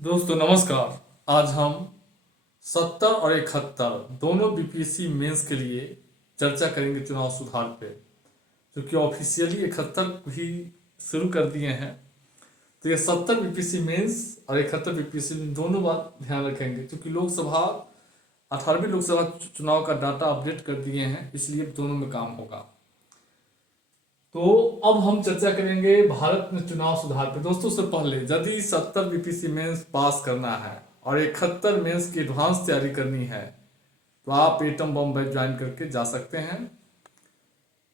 दोस्तों नमस्कार। आज हम 70 और 71 दोनों बीपीएससी मेंस के लिए चर्चा करेंगे चुनाव सुधार पे, क्योंकि ऑफिशियली 71 भी शुरू कर दिए हैं। तो ये 70 बीपीएससी मेंस और 71 बीपीएससी दोनों बात ध्यान रखेंगे, क्योंकि लोकसभा 18वीं लोकसभा चुनाव का डाटा अपडेट कर दिए हैं, इसलिए दोनों में काम होगा। तो अब हम चर्चा करेंगे भारत में चुनाव सुधार पे। दोस्तों उससे पहले यदि 70 बीपीसी मेंस पास करना है और 71 मेंस की एडवांस तैयारी करनी है तो आप एटम बम बैच ज्वाइन करके जा सकते हैं।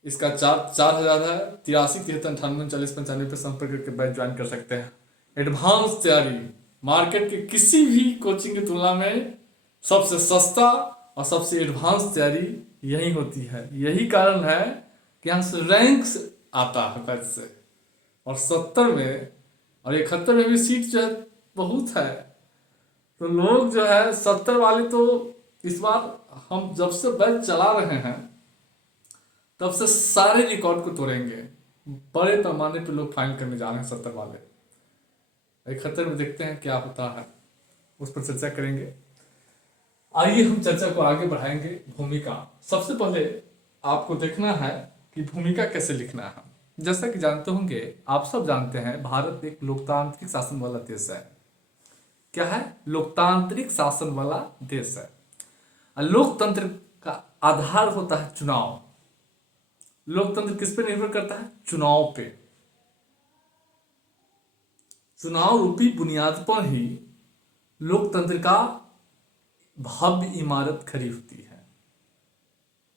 इसका 4,000 है। 83 73 98 40 95 पे संपर्क करके बैच ज्वाइन कर सकते हैं। एडवांस तैयारी मार्केट के किसी भी कोचिंग की तुलना में सबसे सस्ता और सबसे एडवांस तैयारी यही होती है। यही कारण है कि यहाँ से रैंक आता है बैच से। और 70 में और 71 में भी सीट जो है बहुत है। तो लोग जो है 70 वाले तो इस बार हम जब से बैच चला रहे हैं तब से सारे रिकॉर्ड को तोड़ेंगे। बड़े पैमाने पे लोग फाइन करने जा रहे हैं 70 वाले। 71 में देखते हैं क्या होता है, उस पर चर्चा करेंगे। आइए हम चर्चा को आगे बढ़ाएंगे। भूमिका, सबसे पहले आपको देखना है कि भूमिका कैसे लिखना है। जैसा कि जानते होंगे, आप सब जानते हैं, भारत एक लोकतांत्रिक शासन वाला देश है। क्या है? लोकतांत्रिक शासन वाला देश है। और लोकतंत्र का आधार होता है चुनाव। लोकतंत्र किस पे निर्भर करता है? चुनाव पे। चुनाव रूपी बुनियाद पर ही लोकतंत्र का भव्य इमारत खड़ी होती है।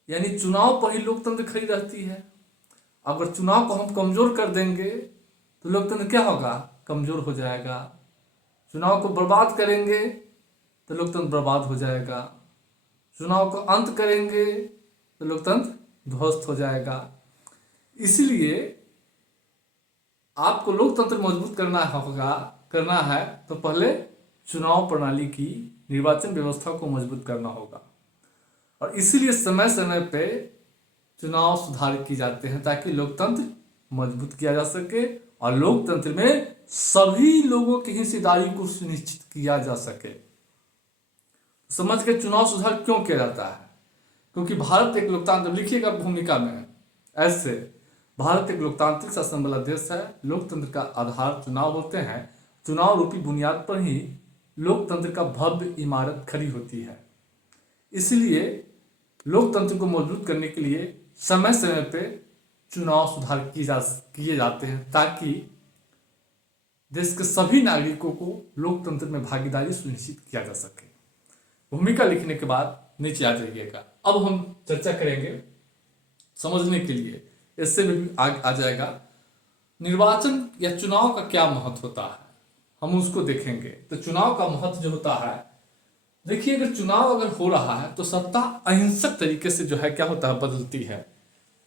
यानी चुनाव पर ही लोकतंत्र खड़ी रहती है। अगर चुनाव को हम कमजोर कर देंगे तो लोकतंत्र क्या होगा? कमजोर हो जाएगा। चुनाव को बर्बाद करेंगे तो लोकतंत्र बर्बाद हो जाएगा। चुनाव को अंत करेंगे तो लोकतंत्र ध्वस्त हो जाएगा। इसलिए आपको लोकतंत्र मजबूत करना है तो पहले चुनाव प्रणाली की, निर्वाचन व्यवस्था को मजबूत करना होगा। और इसीलिए समय समय पे चुनाव सुधार किए जाते हैं ताकि लोकतंत्र मजबूत किया जा सके और लोकतंत्र में सभी लोगों की हिस्सेदारी को सुनिश्चित किया जा सके। समझ के चुनाव सुधार क्यों किया जाता है? क्योंकि भारत एक लोकतांत्र, लिखिएगा भूमिका में ऐसे, भारत एक लोकतांत्रिक शासन वाला देश है। लोकतंत्र का आधार चुनाव होते हैं। चुनाव रूपी बुनियाद पर ही लोकतंत्र का भव्य इमारत खड़ी होती है। इसलिए लोकतंत्र को मजबूत करने के लिए समय समय पे चुनाव सुधार किए जाते हैं ताकि देश के सभी नागरिकों को लोकतंत्र में भागीदारी सुनिश्चित किया जा सके। भूमिका लिखने के बाद नीचे आ जाइएगा। अब हम चर्चा करेंगे समझने के लिए, इससे भी आ जाएगा निर्वाचन या चुनाव का क्या महत्व होता है, हम उसको देखेंगे। तो चुनाव का महत्व जो होता है, देखिए अगर चुनाव अगर हो रहा है तो सत्ता अहिंसक तरीके से जो है क्या होता है, बदलती है।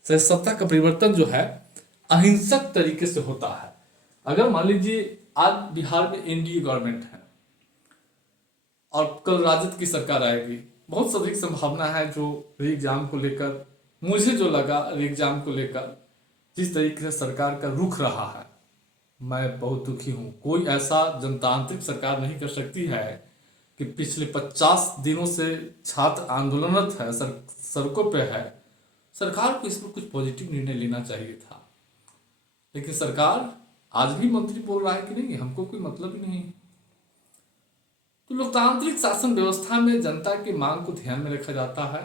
सत्ता का परिवर्तन जो है अहिंसक तरीके से होता है। अगर मान लीजिए आज बिहार में एनडीए गवर्नमेंट है और कल राजद की सरकार आएगी, बहुत अधिक संभावना है जो री एग्जाम को लेकर, मुझे जो लगा री एग्जाम को लेकर जिस तरीके से सरकार का रुख रहा है, मैं बहुत दुखी हूँ। कोई ऐसा जनतांत्रिक सरकार नहीं कर सकती है कि पिछले 50 दिनों से छात्र आंदोलनरत है, सड़कों पे है। सरकार को इसमें कुछ पॉजिटिव निर्णय लेना चाहिए था, लेकिन सरकार, आज भी मंत्री बोल रहा है कि नहीं हमको कोई मतलब ही नहीं। तो लोकतांत्रिक शासन व्यवस्था में जनता की मांग को ध्यान में रखा जाता है।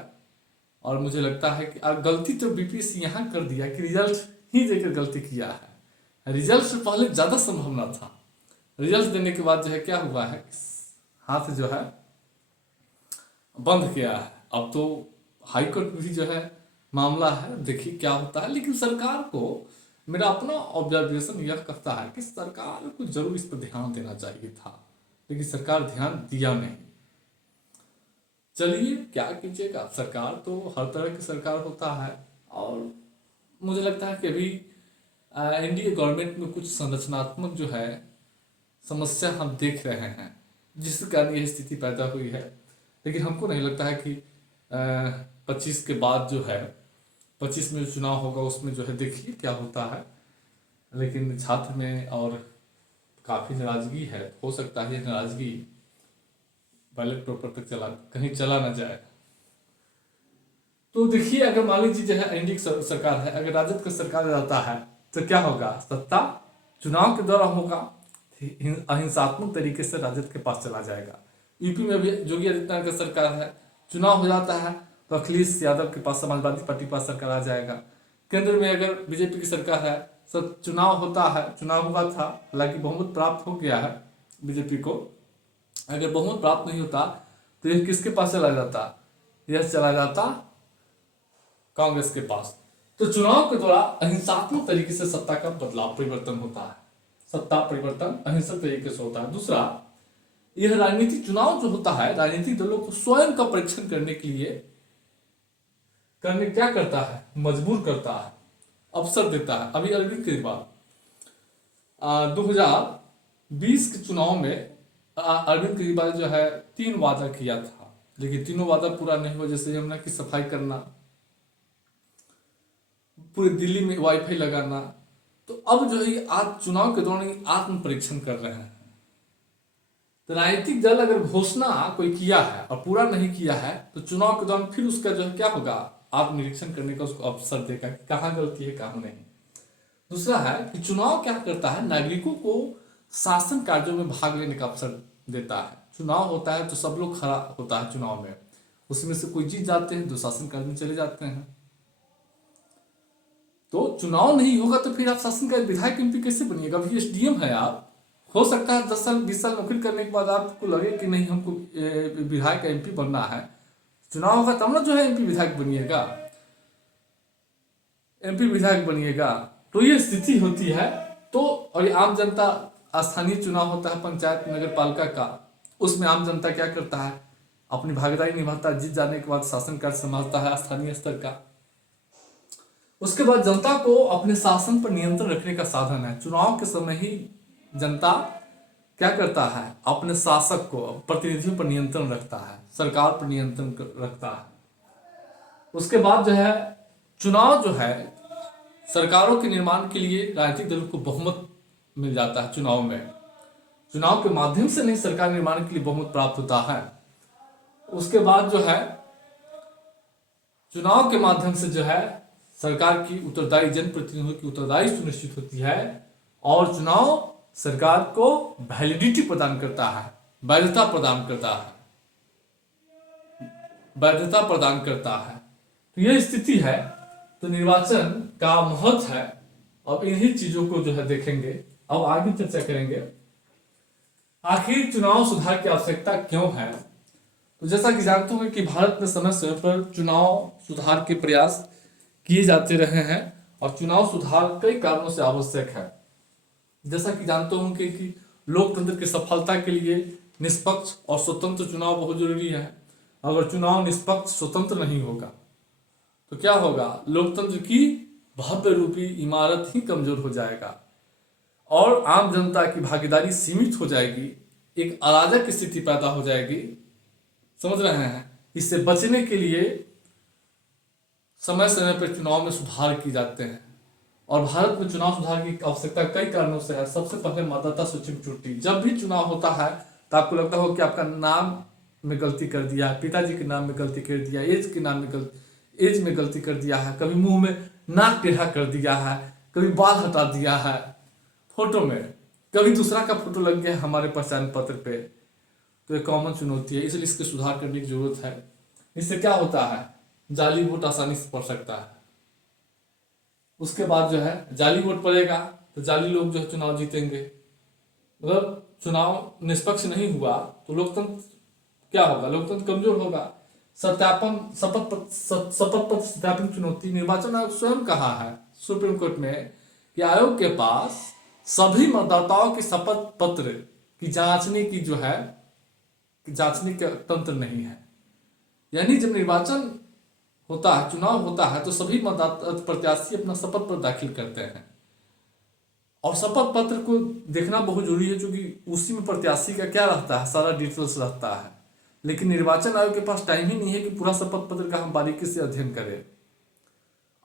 और मुझे लगता है कि गलती तो बीपीएससी यहाँ कर दिया कि रिजल्ट ही देकर गलती किया है। रिजल्ट से पहले ज्यादा संभावना था। रिजल्ट देने के बाद जो है क्या हुआ है, हाथ जो है बंद किया है। अब तो हाईकोर्ट भी जो है मामला है, देखिए क्या होता है। लेकिन सरकार को, मेरा अपना ऑब्जर्वेशन यह कहता है कि सरकार को जरूर इस पर ध्यान देना चाहिए था, लेकिन सरकार ध्यान दिया नहीं। चलिए क्या कीजिएगा, सरकार तो हर तरह की सरकार होता है। और मुझे लगता है कि अभी एनडीए गवर्नमेंट में कुछ संरचनात्मक जो है समस्या हम देख रहे हैं, जिसके कारण यह स्थिति पैदा हुई है। लेकिन हमको नहीं लगता है कि 25 के बाद जो है, 25 में जो चुनाव होगा उसमें जो है देखिए क्या होता है। लेकिन छात्र में और काफी नाराजगी है, हो सकता है ये नाराजगी बैलेट पेपर तक कहीं चला ना जाए। तो देखिए, अगर मान लीजिए जो है एनडीए सरकार है, अगर राजद का सरकार रहता है तो क्या होगा, सत्ता चुनाव के दौरान होगा, अहिंसात्मक तरीके से राजद के पास चला जाएगा। यूपी में भी योगी आदित्यनाथ का सरकार है, चुनाव हो जाता है तो अखिलेश यादव के पास, समाजवादी पार्टी के पास सरकार आ जाएगा। केंद्र में अगर बीजेपी की सरकार है, सब चुनाव होता है, चुनाव हुआ था, हालांकि बहुमत प्राप्त हो गया है बीजेपी को, अगर बहुमत प्राप्त नहीं होता तो यह किसके पास चला जाता, यह चला जाता कांग्रेस के पास। तो चुनाव के दौरान अहिंसात्मक तरीके से सत्ता का बदलाव परिवर्तन होता है, सत्ता परिवर्तन अहिंसक तरीके से होता है। दूसरा, यह राजनीतिक चुनाव जो होता है, राजनीतिक दलों को स्वयं का परीक्षण करने के लिए क्या करता है, मजबूर करता है, अवसर देता है। अभी अरविंद केजरीवाल 2020 के चुनाव में अरविंद केजरीवाल जो है 3 वादा किया था, लेकिन तीनों वादा पूरा नहीं हुआ। जैसे यमुना की सफाई करना, पूरी दिल्ली में वाईफाई लगाना। तो अब जो है आज चुनाव के दौरान आत्म परीक्षण कर रहे हैं। तो राजनीतिक दल अगर घोषणा कोई किया है और पूरा नहीं किया है तो चुनाव के दौरान फिर उसका जो है क्या होगा, आत्मनिरीक्षण करने का उसको अवसर देगा कि कहाँ गलती है कहाँ नहीं। दूसरा है कि चुनाव क्या करता है, नागरिकों को शासन कार्यों में भाग लेने का अवसर देता है। चुनाव होता है तो सब लोग खड़ा होता है चुनाव में, उसमें से कोई जीत जाते हैं तो शासन कार्य में चले जाते हैं। तो चुनाव नहीं होगा तो फिर आप शासन का विधायक एमपी कैसे बनिएगा। अभी एसडीएम है आप, हो सकता है 10 साल 20 साल नौकरी करने के बाद आपको लगे कि नहीं हमको विधायक का एमपी बनना है, चुनाव होगा तब ना जो है एमपी विधायक बनिएगा, एमपी विधायक बनिएगा। तो ये स्थिति होती है। तो और आम जनता, स्थानीय चुनाव होता है पंचायत नगर पालिका का, उसमें आम जनता क्या करता है, अपनी भागीदारी निभाता है, जीत जाने के बाद शासन कार्य संभालता है स्थानीय स्तर का। उसके बाद जनता को अपने शासन पर नियंत्रण रखने का साधन है। चुनाव के समय ही जनता क्या करता है, अपने शासक को, प्रतिनिधियों पर नियंत्रण रखता है, सरकार पर नियंत्रण रखता है। उसके बाद जो है चुनाव जो है सरकारों के निर्माण के लिए राजनीतिक दलों को बहुमत मिल जाता है। चुनाव में, चुनाव के माध्यम से नहीं सरकार निर्माण के लिए बहुमत प्राप्त होता है। उसके बाद जो है चुनाव के माध्यम से जो है सरकार की उत्तरदायी, जनप्रतिनिधियों की उत्तरदायी सुनिश्चित होती है और चुनाव सरकार को वैलिडिटी प्रदान करता है, वैधता प्रदान करता है, वैधता प्रदान करता है। तो यह स्थिति है। तो निर्वाचन का महत्व है। अब इन्हीं चीजों को जो है देखेंगे, अब आगे चर्चा करेंगे आखिर चुनाव सुधार की आवश्यकता क्यों है। तो जैसा कि जानते होंगे कि भारत में समय समय पर चुनाव सुधार के प्रयास किए जाते रहे हैं और चुनाव सुधार कई कारणों से आवश्यक है। जैसा कि जानते होंगे कि लोकतंत्र की सफलता के लिए निष्पक्ष और स्वतंत्र चुनाव बहुत जरूरी है। अगर चुनाव निष्पक्ष स्वतंत्र नहीं होगा तो क्या होगा, लोकतंत्र की भव्य रूपी इमारत ही कमजोर हो जाएगा और आम जनता की भागीदारी सीमित हो जाएगी, एक अराजक स्थिति पैदा हो जाएगी। समझ रहे हैं। इससे बचने के लिए समय समय पर चुनाव में सुधार किए जाते हैं और भारत में चुनाव सुधार की आवश्यकता कई कारणों से है। सबसे पहले मतदाता सूची में त्रुटि। जब भी चुनाव होता है तो आपको लगता हो कि आपका नाम में गलती कर दिया है, पिताजी के नाम में गलती कर दिया, एज के नाम में एज में गलती कर दिया है, कभी मुंह में नाक टेढ़ा कर दिया है, कभी बाल हटा दिया है फोटो में, कभी दूसरा का फोटो लग गया है हमारे पहचान पत्र पे। तो ये कॉमन चुनौती है, इसलिए इसके सुधार करने की जरूरत है। इससे क्या होता है, जाली वोट आसानी से पड़ सकता है। उसके बाद जो है जाली वोट पड़ेगा तो जाली लोग जो है चुनाव जीतेंगे। मतलब चुनाव निष्पक्ष नहीं हुआ तो लोकतंत्र क्या होगा, लोकतंत्र कमजोर होगा। सत्यापन, शपथ पत्र सत्यापन चुनौती। निर्वाचन आयोग स्वयं कहा है सुप्रीम कोर्ट में कि आयोग के पास सभी मतदाताओं के शपथ पत्र की जांचने की जो है जांचने का तंत्र नहीं है। यानी जब निर्वाचन होता है, चुनाव होता है तो सभी मतदाता प्रत्याशी अपना शपथ पत्र दाखिल करते हैं और शपथ पत्र को देखना बहुत जरूरी है क्योंकि उसी में प्रत्याशी का क्या रहता है, सारा डिटेल्स रहता है। लेकिन निर्वाचन आयोग के पास टाइम ही नहीं है कि पूरा शपथ पत्र का हम बारीकी से अध्ययन करें।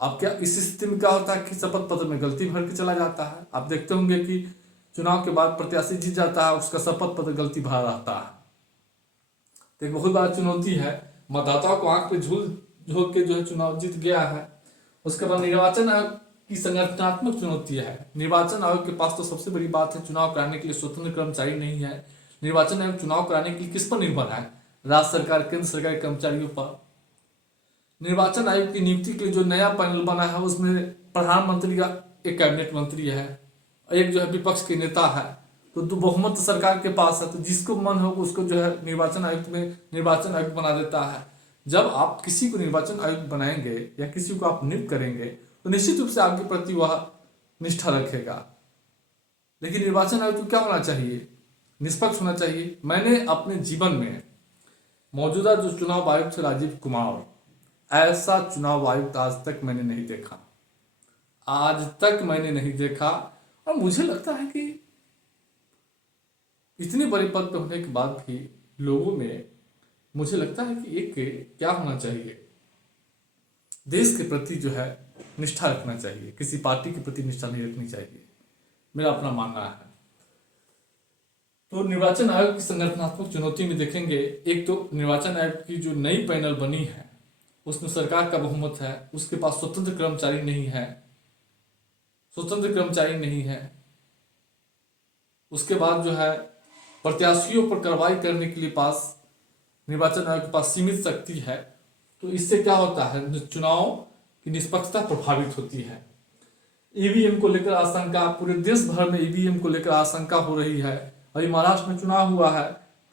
अब क्या इस स्थिति में क्या होता है कि शपथ पत्र में गलती भर के चला जाता है। आप देखते होंगे कि चुनाव के बाद प्रत्याशी जीत जाता है, उसका शपथ पत्र गलती भरा रहता है। तो एक बहुत बड़ा चुनौती है, मतदाताओं को आंख पे झूल झोंक के जो है चुनाव जीत गया है। उसके बाद निर्वाचन आयोग की संगठनात्मक चुनौती है। निर्वाचन आयोग के पास तो सबसे बड़ी बात है, चुनाव कराने के लिए स्वतंत्र कर्मचारी नहीं है। निर्वाचन आयोग चुनाव कराने के लिए किस पर निर्भर है? राज्य सरकार, केंद्र सरकार के कर्मचारियों पर। निर्वाचन आयोग की नियुक्ति के लिए जो नया पैनल बना है उसमें प्रधानमंत्री का एक कैबिनेट मंत्री है, एक जो है विपक्ष के नेता है, तो बहुमत सरकार के पास है, तो जिसको मन हो उसको जो है निर्वाचन आयुक्त बना देता है। जब आप किसी को निर्वाचन आयुक्त बनाएंगे या किसी को आप नियुक्त करेंगे तो निश्चित रूप से आपके प्रति वह निष्ठा रखेगा। लेकिन निर्वाचन आयुक्त क्या होना चाहिए? निष्पक्ष होना चाहिए। मैंने अपने जीवन में मौजूदा जो चुनाव आयुक्त थे राजीव कुमार, ऐसा चुनाव आयुक्त आज तक मैंने नहीं देखा, आज तक मैंने नहीं देखा। और मुझे लगता है कि इतने बड़े पद पर होने के बाद भी लोगों में मुझे लगता है कि एक क्या होना चाहिए, देश के प्रति जो है निष्ठा रखना चाहिए, किसी पार्टी के प्रति निष्ठा नहीं रखनी चाहिए, मेरा अपना मानना है। तो निर्वाचन आयोग की संगठनात्मक चुनौती में देखेंगे, एक तो निर्वाचन आयोग की जो नई पैनल बनी है उसमें सरकार का बहुमत है, उसके पास स्वतंत्र कर्मचारी नहीं है। उसके बाद जो है प्रत्याशियों पर कार्रवाई करने के लिए पास निर्वाचन आयोग के पास सीमित शक्ति है। तो इससे क्या होता है, चुनाव की निष्पक्षता प्रभावित होती है। ईवीएम को लेकर आशंका, पूरे देश भर में ईवीएम को लेकर आशंका हो रही है। अभी महाराष्ट्र में चुनाव हुआ है,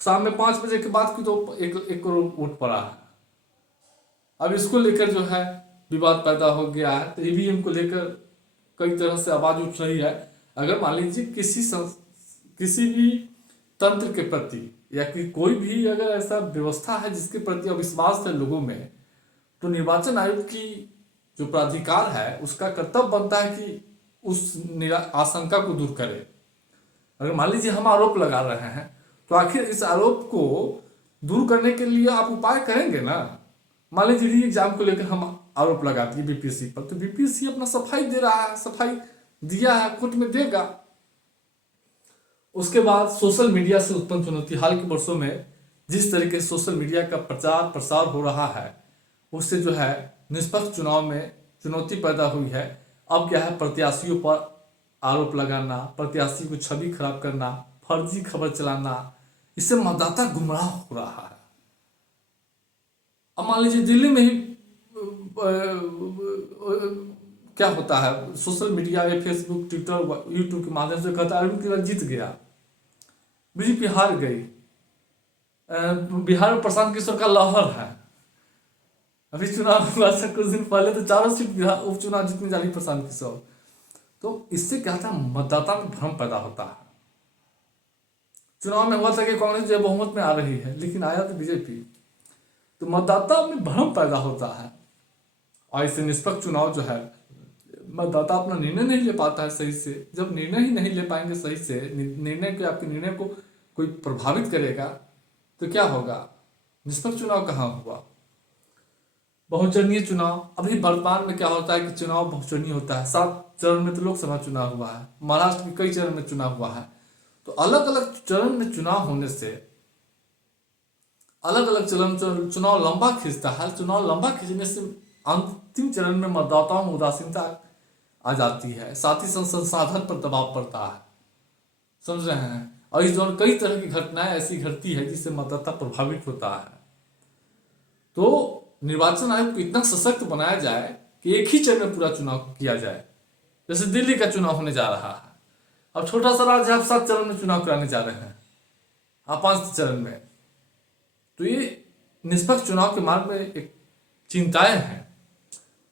शाम में 5 बजे के बाद की तो 1 करोड़ वोट पड़ा है। अब इसको लेकर जो है विवाद पैदा हो गया है। तो ईवीएम को लेकर कई तरह से आवाज उठ रही है। अगर मान लीजिए किसी भी तंत्र के प्रति या कि कोई भी अगर ऐसा व्यवस्था है जिसके प्रति अविश्वास है लोगों में, तो निर्वाचन आयोग की जो प्राधिकार है उसका कर्तव्य बनता है कि उस आशंका को दूर करे। अगर मान लीजिए हम आरोप लगा रहे हैं तो आखिर इस आरोप को दूर करने के लिए आप उपाय करेंगे ना। मान लीजिए री एग्जाम को लेकर हम आरोप लगा दिए बीपीएससी पर, तो बीपीएससी अपना सफाई दे रहा है, सफाई दिया है, कोर्ट में देगा। उसके बाद सोशल मीडिया से उत्पन्न चुनौती। हाल के वर्षों में जिस तरीके से सोशल मीडिया का प्रचार प्रसार हो रहा है उससे जो है निष्पक्ष चुनाव में चुनौती पैदा हुई है। अब क्या है, प्रत्याशियों पर आरोप लगाना, प्रत्याशी को छवि खराब करना, फर्जी खबर चलाना, इससे मतदाता गुमराह हो रहा है। अब मान लीजिए दिल्ली में ही क्या होता है, सोशल मीडिया या फेसबुक, ट्विटर, यूट्यूब के माध्यम से कहता है अरविंद केजरीवाल जीत गया, बीजेपी हार गई, बिहार में प्रशांत किशोर का लहर है। अभी चुनाव हुआ था कुछ दिन पहले, तो 4 सीट बिहार उपचुनाव जीतने जा रही प्रशांत किशोर। तो इससे क्या था, मतदाता में भ्रम पैदा होता है। चुनाव में हुआ था कि कांग्रेस जो बहुमत में आ रही है, लेकिन आया तो बीजेपी, तो मतदाता में भ्रम पैदा होता है। और इससे निष्पक्ष चुनाव जो है, मतदाता अपना निर्णय नहीं ले पाता है सही से। जब निर्णय ही नहीं ले पाएंगे सही से, आपके निर्णय को कोई प्रभावित करेगा तो क्या होगा, निष्पक्ष चुनाव कहाँ हुआ। बहुचरणीय चुनाव, अभी वर्तमान में क्या होता है कि चुनाव बहुचरणीय होता है। 7 चरण में तो लोकसभा चुनाव हुआ है, महाराष्ट्र के कई चरण में चुनाव हुआ है। तो अलग अलग चरण में चुनाव होने से अलग अलग चुनाव लंबा खींचता है। चुनाव लंबा खींचने से अंतिम चरण में मतदाताओं में उदासीनता आ जाती है, साथ ही संसाधन पर दबाव पड़ता है, समझ रहे हैं। और इस दौरान कई तरह की घटनाएं ऐसी घटती है जिससे मतदाता प्रभावित होता है। तो निर्वाचन आयोग को इतना सशक्त बनाया जाए कि एक ही चरण में पूरा चुनाव किया जाए। जैसे दिल्ली का चुनाव होने जा रहा है, अब छोटा सा राज्य आप 7 चरण में चुनाव कराने जा रहे हैं, आप 5 चरण में। तो ये निष्पक्ष चुनाव के मार्ग में एक चिंताएं हैं।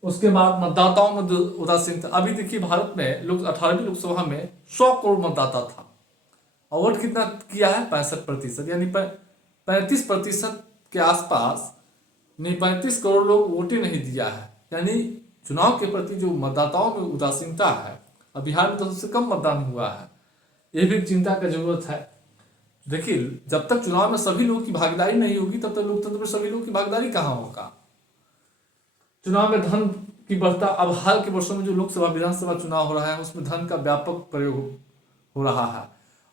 उसके बाद मतदाताओं में उदासीनता। अभी देखिए भारत में 18वीं लोकसभा में 100 करोड़ मतदाता था और वोट कितना किया है, 65%, यानी 35% के आसपास, नहीं 35 करोड़ लोग वोट ही नहीं दिया है। यानी चुनाव के प्रति जो मतदाताओं में उदासीनता है, अब बिहार में तो सबसे कम मतदान हुआ है, ये भी चिंता का जरूरत है। देखिए जब तक चुनाव में सभी लोगों की भागीदारी नहीं होगी तब तक लोकतंत्र में सभी लोगों की भागीदारी कहाँ होगा। चुनाव में धन की बढ़ता, अब हाल के वर्षों में जो लोकसभा विधानसभा चुनाव हो रहा है उसमें धन का व्यापक प्रयोग हो रहा है।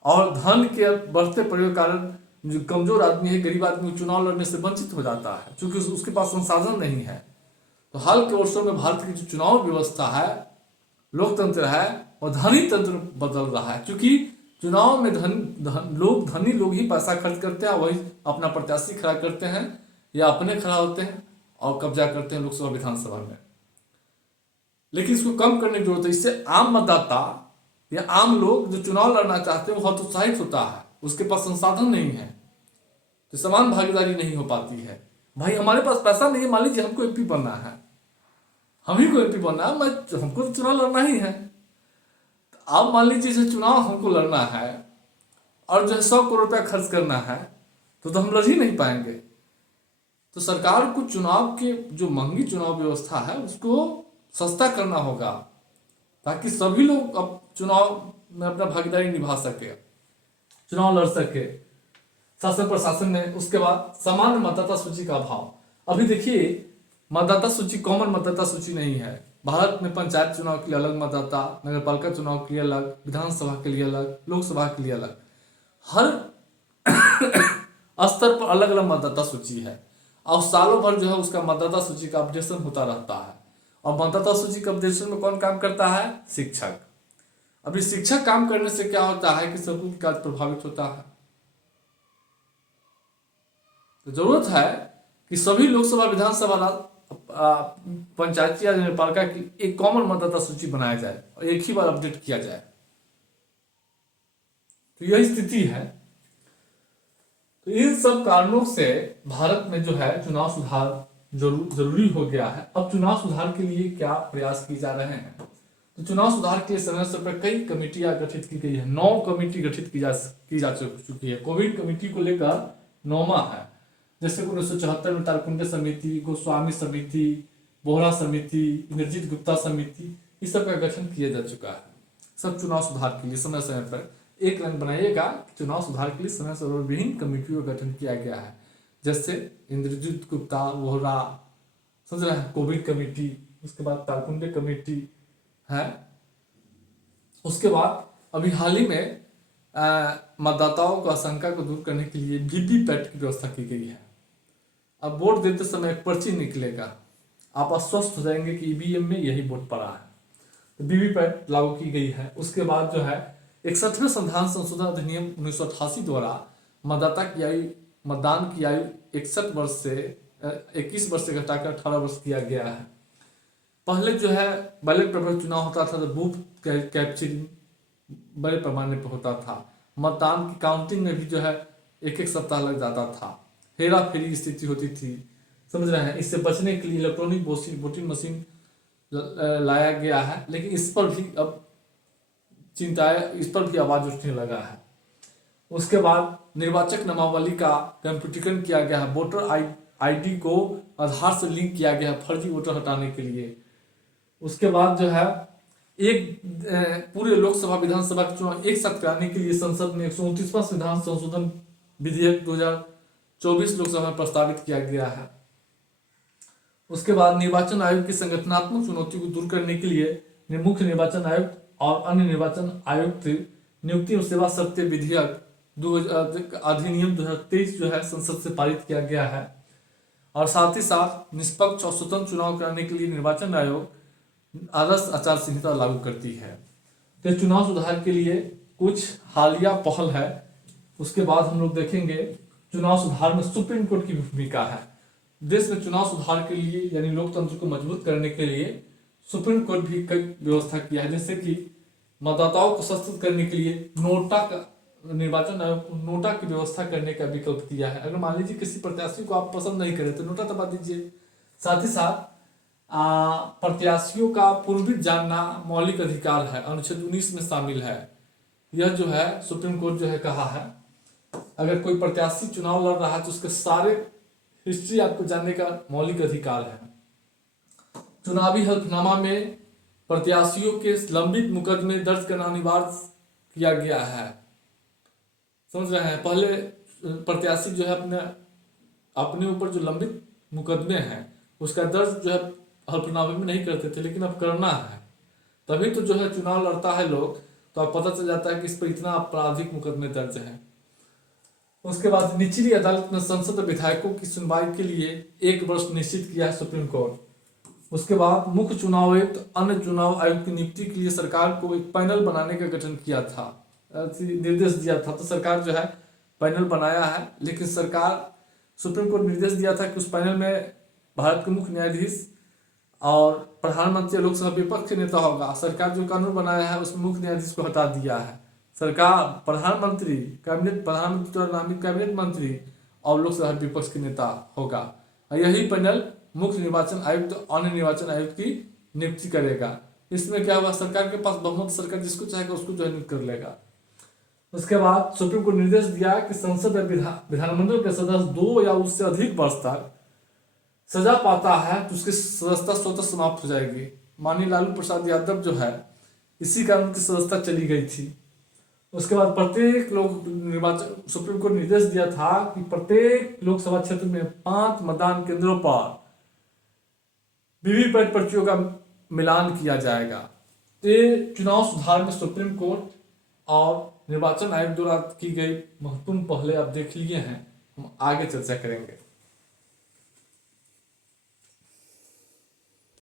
और धन के बढ़ते प्रयोग के कारण जो कमजोर आदमी है, गरीब आदमी, चुनाव लड़ने से वंचित हो जाता है, क्योंकि उसके पास संसाधन नहीं है। तो हाल के वर्षों में भारत की जो चुनाव व्यवस्था है, लोकतंत्र है, और धनी तंत्र बदल रहा है, क्योंकि चुनाव में धनी लोग ही पैसा खर्च करते हैं, वही अपना प्रत्याशी खड़ा करते हैं या अपने खड़ा होते हैं और कब्जा करते हैं लोकसभा विधानसभा में। लेकिन इसको कम करने की जरूरत है। इससे आम मतदाता या आम लोग जो चुनाव लड़ना चाहते हैं वो हतोत्साहित होता है, उसके पास संसाधन नहीं है, तो समान भागीदारी नहीं हो पाती है। भाई हमारे पास पैसा नहीं है, मान लीजिए हमको एमपी बनना है, हम ही को एमपी बनना है, हमको तो चुनाव लड़ना ही है। तो आप मान लीजिए चुनाव हमको लड़ना है और जो है 100 करोड़ रुपया खर्च करना है, तो हम लड़ ही नहीं पाएंगे। तो सरकार को चुनाव के जो महंगी चुनाव व्यवस्था है उसको सस्ता करना होगा, ताकि सभी लोग अब चुनाव में अपना भागीदारी निभा सके, चुनाव लड़ सके शासन प्रशासन में। उसके बाद सामान्य मतदाता सूची का अभाव। अभी देखिए मतदाता सूची कॉमन मतदाता सूची नहीं है। भारत में पंचायत चुनाव के लिए अलग मतदाता, नगर पालिका चुनाव के लिए अलग, विधानसभा के लिए अलग, लोकसभा के लिए अलग, हर स्तर पर अलग अलग मतदाता सूची है। और सालों भर जो है उसका मतदाता सूची का अपडेशन होता रहता है। और मतदाता सूची के अपडेशन में कौन काम करता है? शिक्षक। अभी शिक्षक काम करने से क्या होता है कि स्कूल का कार्य प्रभावित होता है। तो जरूरत है कि सभी लोकसभा, विधानसभा, पंचायती राज, नगरपालिका की एक कॉमन मतदाता सूची बनाया जाए और एक ही बार अपडेट किया जाए। तो यही स्थिति है। तो इन सब कारणों से भारत में जो है चुनाव सुधार जरूरी हो गया है। अब चुनाव सुधार के लिए क्या प्रयास किए जा रहे हैं? तो चुनाव सुधार के समय स्तर पर कई कमेटियां गठित की गई है। 9 कमेटी गठित की जा चुकी है। कोविड कमेटी को लेकर 9वां है। जैसे 1974 में तारकुंडे समिति, गोस्वामी समिति, बोहरा समिति, इंद्रजीत गुप्ता समिति, इस सब का गठन किया जा चुका है। सब चुनाव सुधार के लिए समय समय पर एक रंग बनाइएगा। चुनाव सुधार के लिए समय समय पर विभिन्न कमेटियों का गठन किया गया है। जैसे इंद्रजीत गुप्ता, बोहरा, समझ रहे हैं, कोविड कमेटी, उसके बाद तारकुंडे कमेटी है। उसके बाद अभी हाल ही में मतदाताओं को आशंका को दूर करने के लिए वीवीपैट की व्यवस्था की गई है। अब वोट देते समय एक पर्ची निकलेगा, आप आश्वस्त हो जाएंगे कि ईवीएम में यही वोट पड़ा है। तो वीवीपैट लागू की गई है। उसके बाद जो है 61वें संविधान संशोधन अधिनियम 1988 द्वारा मतदान की आयु 61 वर्ष से 21 वर्ष से घटाकर 18 वर्ष किया गया है। पहले जो है बैलेट पेपर चुनाव होता था तो बूथ कैप्चरिंग बड़े पैमाने पर होता था। मतदान की काउंटिंग में भी जो है एक सप्ताह लग जाता था। हेरा फेरी स्थिति होती थी, समझ रहे हैं। इससे बचने के लिए इलेक्ट्रॉनिक वोटिंग मशीन लाया गया है। लेकिन इस पर भी अब चिंता है, इस पर भी आवाज उठने लगा है। उसके बाद निर्वाचक नामावली का कंप्यूटरीकरण किया गया है। वोटर आईडी को आधार से लिंक किया गया है फर्जी वोटर हटाने के लिए। उसके बाद जो है एक पूरे लोकसभा विधानसभा के चुनाव एक साथ कराने के लिए संसद में 129वां संविधान संशोधन विधेयक 2024 लोकसभा में प्रस्तावित किया गया है। उसके बाद निर्वाचन आयोग की संगठनात्मक चुनौती को दूर करने के लिए मुख्य निर्वाचन आयुक्त और अन्य निर्वाचन आयुक्त नियुक्ति और सेवा सत्य विधेयक अधिनियम 2023 जो है संसद से पारित किया गया है। और साथ ही साथ निष्पक्ष और स्वतंत्र चुनाव कराने के लिए निर्वाचन आयोग आदर्श आचार संहिता लागू करती है। तो चुनाव सुधार के लिए कुछ हालिया पहल है। उसके बाद हम लोग देखेंगे चुनाव सुधार में सुप्रीम कोर्ट की भूमिका है। देश में चुनाव सुधार के लिए यानी लोकतंत्र को मजबूत करने के लिए सुप्रीम कोर्ट भी कई व्यवस्था किया है। जैसे कि मतदाताओं को सशक्त करने के लिए निर्वाचन आयोग को नोटा की व्यवस्था करने का विकल्प दिया है। अगर मान लीजिए किसी प्रत्याशी को आप पसंद नहीं करें तो नोटा दबा दीजिए। साथ ही साथ प्रत्याशियों का पूर्ववित जानना मौलिक अधिकार है, अनुच्छेद 19 में शामिल है। यह जो है सुप्रीम कोर्ट जो है कहा है, अगर कोई प्रत्याशी चुनाव लड़ रहा है तो उसके सारे हिस्ट्री आपको जानने का मौलिक अधिकार है। चुनावी हल्फनामा में प्रत्याशियों के लंबित मुकदमे दर्ज करना अनिवार्य किया गया है। समझ रहे हैं। पहले प्रत्याशी जो है अपने ऊपर जो लंबित मुकदमे हैं उसका दर्ज जो है हल्फनामे में नहीं करते थे, लेकिन अब करना है। तभी तो जो है चुनाव लड़ता है लोग, तो अब पता चल जाता है कि इस पर इतना आपराधिक मुकदमे दर्ज है। उसके बाद निचली अदालत ने संसद और विधायकों की सुनवाई के लिए 1 वर्ष निश्चित किया है सुप्रीम कोर्ट। उसके बाद मुख्य चुनाव आयुक्त अन्य चुनाव आयुक्त की नियुक्ति के लिए सरकार को एक पैनल बनाने का गठन किया था, निर्देश दिया था। तो सरकार जो है पैनल बनाया है, लेकिन सरकार सुप्रीम कोर्ट निर्देश दिया था कि उस पैनल में भारत के मुख्य न्यायाधीश और प्रधानमंत्री लोकसभा विपक्ष के नेता होगा। सरकार जो कानून बनाया है उसमें मुख्य न्यायाधीश को हटा दिया है। सरकार प्रधानमंत्री द्वारा नामित कैबिनेट मंत्री और लोकसभा विपक्ष के नेता होगा, और यही पैनल मुख्य निर्वाचन आयुक्त और अन्य निर्वाचन आयुक्त की नियुक्ति करेगा। इसमें क्या होगा, सरकार के पास बहुमत, सरकार जिसको चाहेगा उसको जो है नियुक्त कर लेगा। उसके बाद सुप्रीम कोर्ट निर्देश दिया कि संसद या विधानमंडल के सदस्य 2 या उससे अधिक वर्ष तक सजा पाता है तो उसकी सदस्यता स्वतः समाप्त हो जाएगी। माननीय लालू प्रसाद यादव जो है इसी कारण उनकी सदस्यता चली गई थी। उसके बाद प्रत्येक लोक निर्वाचन सुप्रीम कोर्ट निर्देश दिया था कि प्रत्येक लोकसभा क्षेत्र में 5 मतदान केंद्रों पर वीवीपैट पर्चियों का मिलान किया जाएगा। तो ये चुनाव सुधार में सुप्रीम कोर्ट और निर्वाचन आयोग द्वारा की गई महत्वपूर्ण पहले आप देख लिए हैं, हम आगे चर्चा करेंगे।